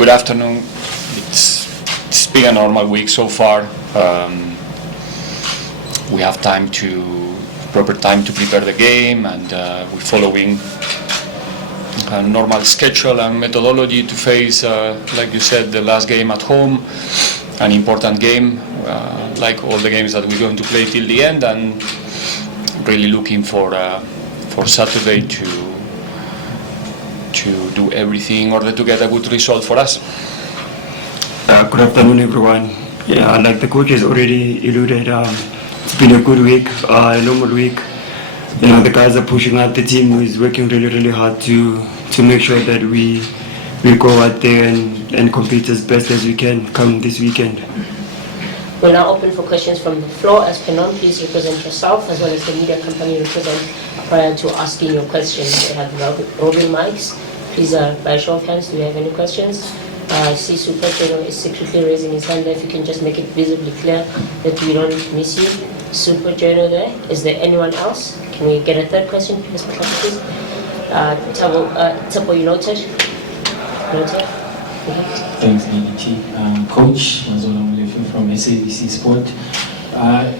Good afternoon. It's been a normal week so far. We have proper time to prepare the game, and we're following a normal schedule and methodology to face, like you said, the last game at home, an important game, like all the games that we're going to play till the end, and really looking for Saturday to do everything in order to get a good result for us. Good afternoon, everyone. Yeah, like the coach has already alluded, it's been a good week, a normal week. You know, the guys are pushing out. The team is working really hard to make sure that we go out there and compete as best as we can come this weekend. We're now open for questions from the floor. As per norm, please represent yourself as well as the media company you represent prior to asking your questions. We have roving mics. Please, by a show of hands, do you have any questions? I see Super General is secretly raising his hand there. If you can just make it visibly clear that we don't miss you. Super General there. Is there anyone else? Can we get a third question, please? Tabo, you noted? Noted? Thanks, DDT. Coach, from SABC Sport.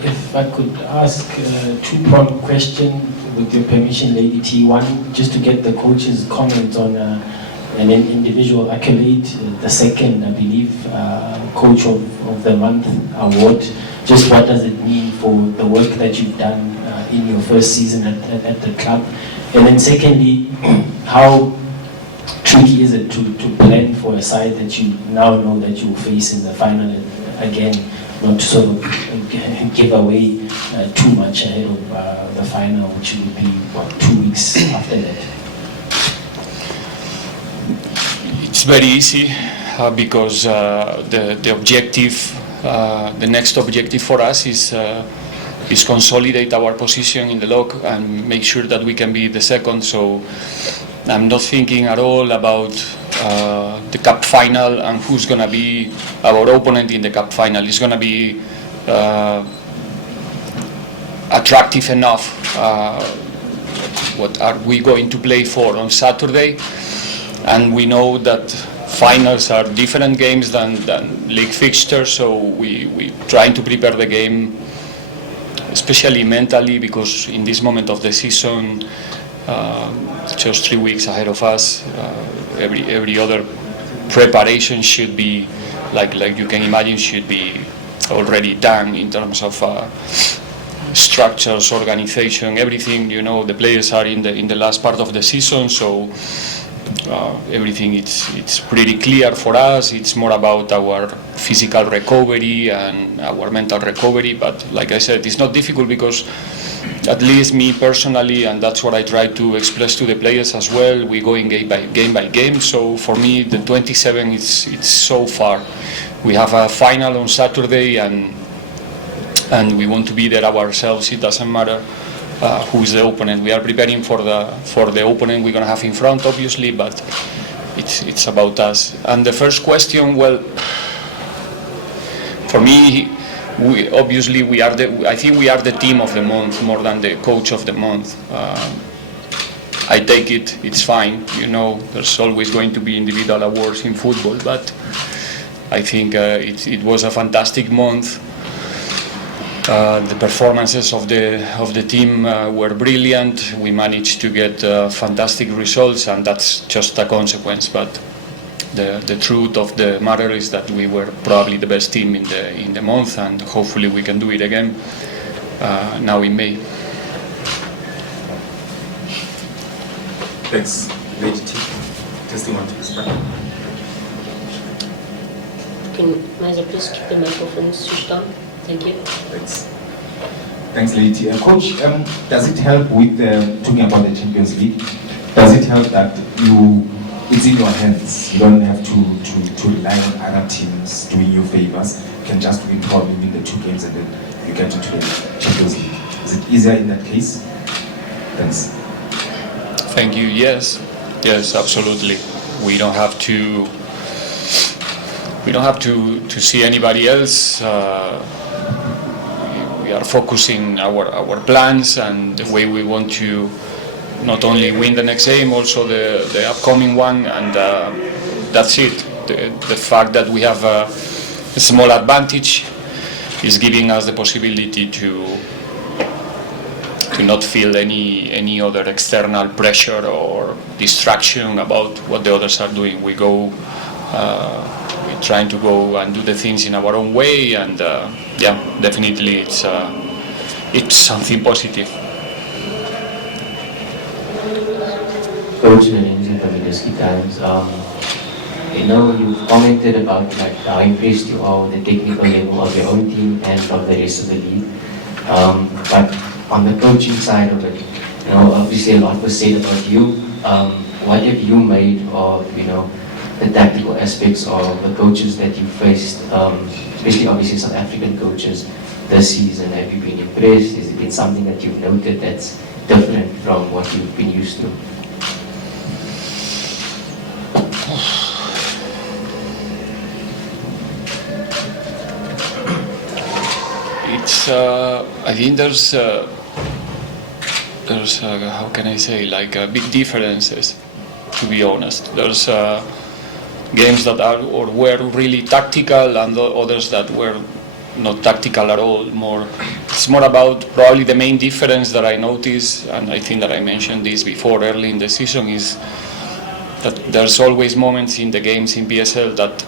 If I could ask a two-pronged question with your permission, Lady T. One, just to get the coach's comment on an individual accolade. The second, I believe, Coach of the Month award. Just what does it mean for the work that you've done in your first season at the club? And then secondly, how tricky is it to plan for a side that you now know that you will face in the final again, not to sort of give away too much ahead of the final, which will be 2 weeks after that? It's very easy because the objective, the next objective for us is consolidate our position in the log and make sure that we can be the second. So I'm not thinking at all about the cup final and who's going to be our opponent in the cup final. It's going to be attractive enough. What are we going to play for on Saturday? And we know that finals are different games than league fixtures, so we trying to prepare the game, especially mentally, because in this moment of the season, just 3 weeks ahead of us, every other preparation should be, like you can imagine, should be already done in terms of structures, organization, everything. You know, the players are in the last part of the season, so everything it's pretty clear for us. It's more about our physical recovery and our mental recovery, but like I said, it's not difficult because at least me personally, and that's what I try to express to the players as well, we go in game by game. So for me, the 27 it's so far. We have a final on Saturday, and we want to be there ourselves. It doesn't matter who is the opponent. We are preparing for the opponent we're going to have in front, obviously, but it's about us. And the first question, well, for me, I think we are the team of the month more than the coach of the month. I take it, it's fine. You know, there's always going to be individual awards in football, but I think it was a fantastic month. The performances of the team were brilliant. We managed to get fantastic results, and that's just a consequence. But the truth of the matter is that we were probably the best team in the month, and hopefully we can do it again now in May. Thanks, Lady T. Testing 1 2 3. Can Maela please keep the microphone switched on? Thank you. Thanks, Lady T. Coach, does it help with talking about the Champions League? Does it help that it's in your hands? You don't have to rely on other teams doing you favors. You can just probably win the 2 games and then you get into the Champions League. Is it easier in that case? Thanks. Thank you. Yes, absolutely. We don't have to see anybody else. We are focusing our plans and the way we want to not only win the next game, also the upcoming one, and that's it. the fact that we have a small advantage is giving us the possibility to not feel any other external pressure or distraction about what the others are doing. We go, we're trying to go and do the things in our own way, and yeah, definitely it's something positive. Coach in the Times, you know, you've commented about like how impressed you are with the technical level of your own team and of the rest of the league. But on the coaching side of it, you know, obviously a lot was said about you. What have you made of, you know, the tactical aspects of the coaches that you faced, especially obviously South African coaches this season? Have you been impressed? Has it been something that you've noted that's different from what you've been used to? I think there's how can I say, like big differences, to be honest. There's games that are or were really tactical, and others that were not tactical at all. It's more about, probably the main difference that I noticed, and I think that I mentioned this before early in the season, is that there's always moments in the games in PSL that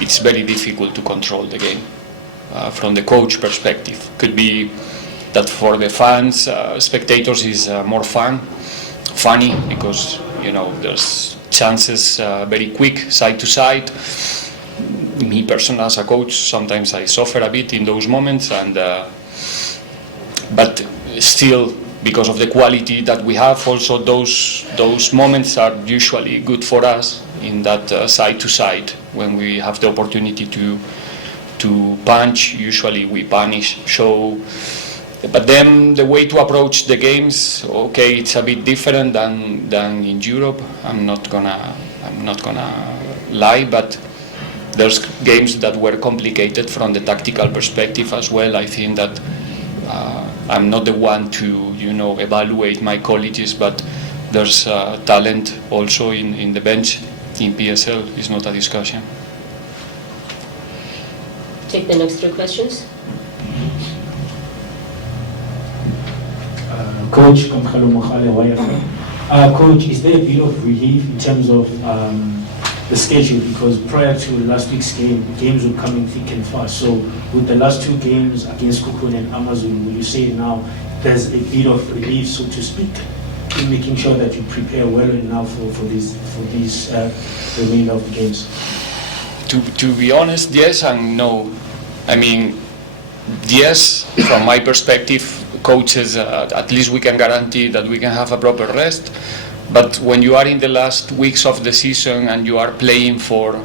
it's very difficult to control the game. From the coach perspective, could be that for the fans, spectators is more funny, because you know there's chances very quick, side to side. Me personally, as a coach, sometimes I suffer a bit in those moments, and but still, because of the quality that we have, also those moments are usually good for us in that side to side, when we have the opportunity to punch. Usually we punish. So, but then the way to approach the games, okay, it's a bit different than in Europe. I'm not gonna lie, but there's games that were complicated from the tactical perspective as well. I think that I'm not the one to, you know, evaluate my colleagues, but there's talent also in the bench in PSL. It's not a discussion. Take the next 3 questions. Coach, Coach, is there a bit of relief in terms of the schedule? Because prior to last week's game, games would come in thick and fast. So with the last 2 games against Sekhukhune and Amazon, will you say now there's a bit of relief, so to speak, in making sure that you prepare well enough for these remainder of the games? To be honest, yes and no. I mean, yes, from my perspective, coaches, at least we can guarantee that we can have a proper rest. But when you are in the last weeks of the season and you are playing for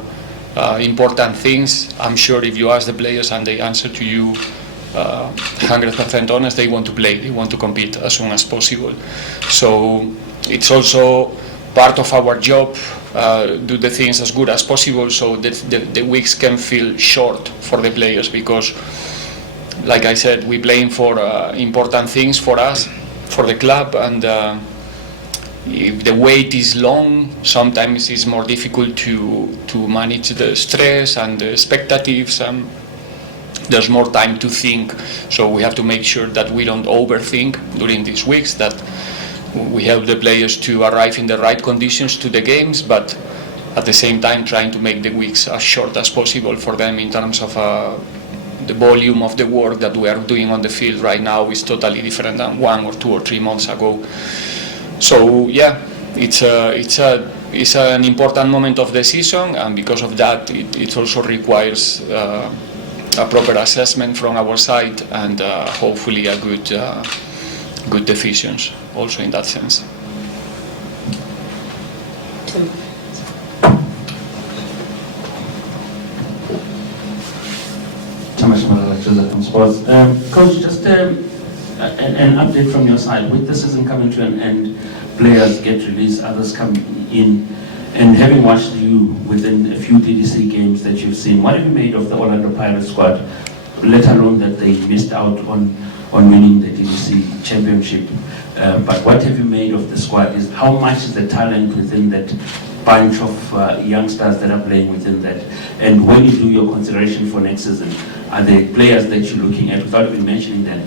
important things, I'm sure if you ask the players and they answer to you 100% honest, they want to play, they want to compete as soon as possible. So it's also part of our job, do the things as good as possible, so that the weeks can feel short for the players, because like I said, we're playing for important things for us, for the club, and if the wait is long, sometimes it's more difficult to manage the stress and the expectations, and there's more time to think. So we have to make sure that we don't overthink during these weeks, that we help the players to arrive in the right conditions to the games, but at the same time trying to make the weeks as short as possible for them in terms of the volume of the work that we are doing on the field right now is totally different than 1 or 2 or 3 months ago. So yeah, it's an important moment of the season, and because of that it also requires a proper assessment from our side, and hopefully a good decisions also in that sense. From sports. Coach, just an update from your side. With the season coming to an end, players get released, others come in, and having watched you within a few DDC games that you've seen, what have you made of the Orlando Pirates squad, let alone that they missed out on winning the DDC championship? But what have you made of the squad? How much is the talent within that bunch of youngsters that are playing within that. And when you do your consideration for next season, are there players that you're looking at without even mentioning them?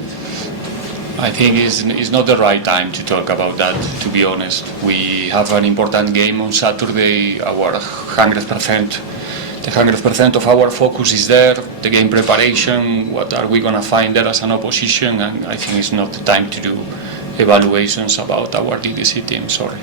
I think it's not the right time to talk about that, to be honest. We have an important game on Saturday. Our 100%, the 100% of our focus is there. The game preparation, what are we going to find there as an opposition? And I think it's not the time to do evaluations about our DDC team, sorry.